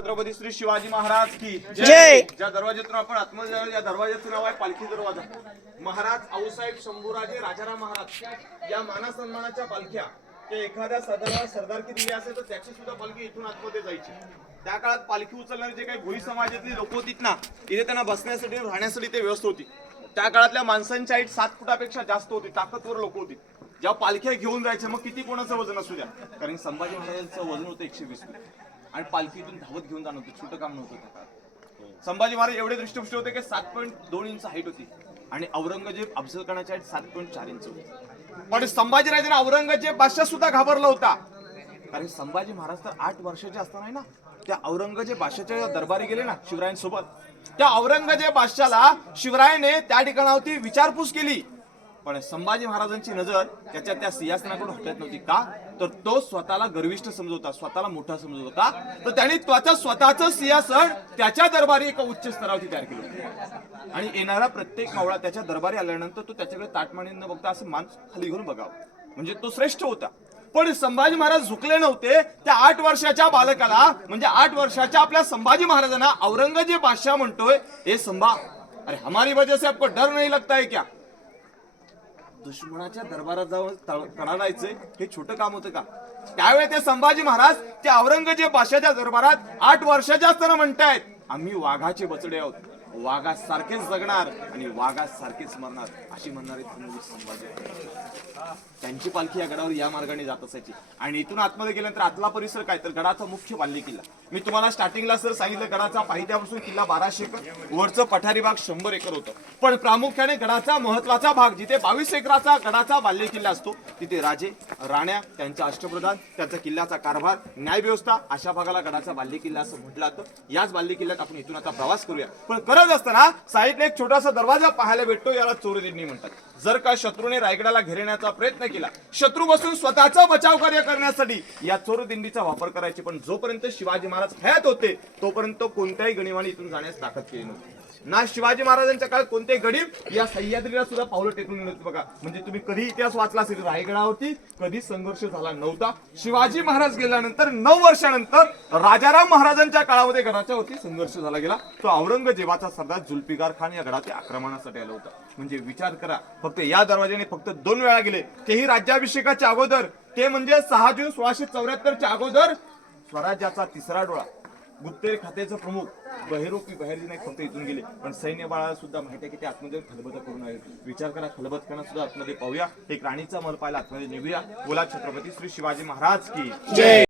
छत्रपती श्री शिवाजी महाराज की जय. ज्या दरवाज्यातून आपण आतमध्ये जाऊ या दरवाज्याचं नाव आहे पालखी दरवाजा. महाराज आऊसाहेब शंभूराजे राजाराम महाराज या मानसन्मानाच्या पालख्या ते एखाद्या सरदारकी दिली असेल तर त्याची सुद्धा पालखी इथून आतमध्ये जायची. त्या काळात पालखी उचलणारे जे काही भोई समाजातली लोक होती ना, इथे त्यांना बसण्यासाठी राहण्यासाठी ते व्यवस्था होती. त्या काळातल्या माणसांची हाईट 7 फुटापेक्षा जास्त होती. ताकदवर लोक होती. जेव्हा पालख्या घेऊन जायच्या मग किती कोणाचं वजन असू द्या, कारण संभाजी महाराजांचं वजन होतं 120 किलो आणि पालखीतून धावत घेऊन जाणं होतं. छोटं काम नव्हतं त्या काळात. संभाजी महाराज एवढे दृष्टपुष्ट होते की 7.2 इंच हाईट होती आणि औरंगजेब अफजल खानाची हाईट 7.4 इंच होती. पण संभाजीराजांना औरंगजेब बादशाह सुद्धा घाबरला होता, कारण संभाजी महाराज तर 8 वर्षाचे असताना ना त्या औरंगजेब बादशाहच्या दरबारी गेले ना शिवरायांसोबत. त्या औरंगजेब बादशाहला शिवरायाने त्या ठिकाणावरती विचारपूस केली, पण संभाजी महाराजांची नजर त्याच्या त्या सिंहासनाकडून हटत नव्हती. का तर तो स्वतःला गर्विष्ठ समजत होता, स्वतःला मोठा समजत होता. तर त्यांनी स्वतःचं सिंहासन त्याच्या दरबारी एका उच्च स्तरावरती तयार केलं होतं आणि येणारा प्रत्येक मावळा त्याच्या दरबारी आल्यानंतर तो त्याच्याकडे ताटमाने न बघता असं मान खाली घेऊन बघावं, म्हणजे तो श्रेष्ठ होता. पण संभाजी महाराज झुकले नव्हते. त्या 8 वर्षाच्या बालकाला, म्हणजे 8 वर्षाच्या आपल्या संभाजी महाराजांना औरंगजेब बादशाह म्हणतोय, ए संभा, अरे हमारी वजह से आपको डर नहीं लगता है क्या? दुश्मनाच्या दरबारात जाऊन तडा द्यायचंय हे छोटं काम होतं का? त्यावेळी ते संभाजी महाराज त्या औरंगजेब बादशाहच्या दरबारात 8 वर्षाच्या असताना म्हणतायत, आम्ही वाघाचे बचडे आहोत, वाघासारखेच जगणार आणि वाघासारखेच मरणार, अशी म्हणणारे संभाजी. त्यांची पालखी या गडावर या मार्गाने जात असायची आणि इथून आतमध्ये गेल्यानंतर आतला परिसर काय तर गडाचा मुख्य बाल्य किल्ला. मी तुम्हाला स्टार्टिंगला सर सांगितलं गडाचा पायथ्यापासून किल्ला 1200 एकर, वरचं पठारी भाग 100 एकर होतं. पण प्रामुख्याने गडाचा महत्वाचा भाग जिथे 22 एकराचा गडाचा बाल्य किल्ला असतो, तिथे राजे राण्या, त्यांचा अष्टप्रधान, त्यांचा किल्ल्याचा कारभार, न्याय व्यवस्था, अशा भागाला गडाचा बाल्य किल्ला असं म्हटलं जातं. याच बाल्य किल्ल्यात आपण इथून आता प्रवास करूया. पण करत असताना साईडला एक छोटासा दरवाजा पाहायला भेटतो, याला चोरदिंडी म्हणतात. जर का शत्रूने रायगडाला घेरण्याचा प्रयत्न केला, शत्रू बसून स्वतःचा बचाव कार्य करण्यासाठी या चोरदिंडीचा वापर करायचे. पण जोपर्यंत शिवाजी महाराज हयात होते तोपर्यंत कोणत्याही गणिमाने इथून जाण्यास ताकद केली नव्हती. ना शिवाजी महाराजांच्या काळात कोणते गडीम या सह्याद्रीला सुद्धा पावलं टेकून नव्हते. बघा, म्हणजे तुम्ही कधी इतिहास वाचला असेल, रायगडावरती कधी संघर्ष झाला नव्हता. शिवाजी महाराज गेल्यानंतर 9 वर्षानंतर राजाराम महाराजांच्या काळामध्ये गडाच्या वरती संघर्ष झाला गेला. तो औरंगजेबाचा सरदार जुल्फिकार खान या गडाच्या आक्रमणासाठी आला होता. म्हणजे विचार करा, फक्त या दरवाजाने फक्त 2 वेळा गेले, तेही राज्याभिषेकाच्या अगोदर. ते म्हणजे 6 जून 1674च्या अगोदर. स्वराज्याचा 3रा डोळा, गुप्तेर खात्याचे प्रमुख बहिरोपी बहिर्जी नाईक फक्त इथून गेले, पण सैन्य बाळाला सुद्धा माहिती आहे की ते आतमध्ये खलबत करून आले. विचार करा, खलबत करणं सुद्धा आतमध्ये पाहूया. एक राणीचा महल पाहायला आतमध्ये निघूया. बोला छत्रपती श्री शिवाजी महाराज की जय.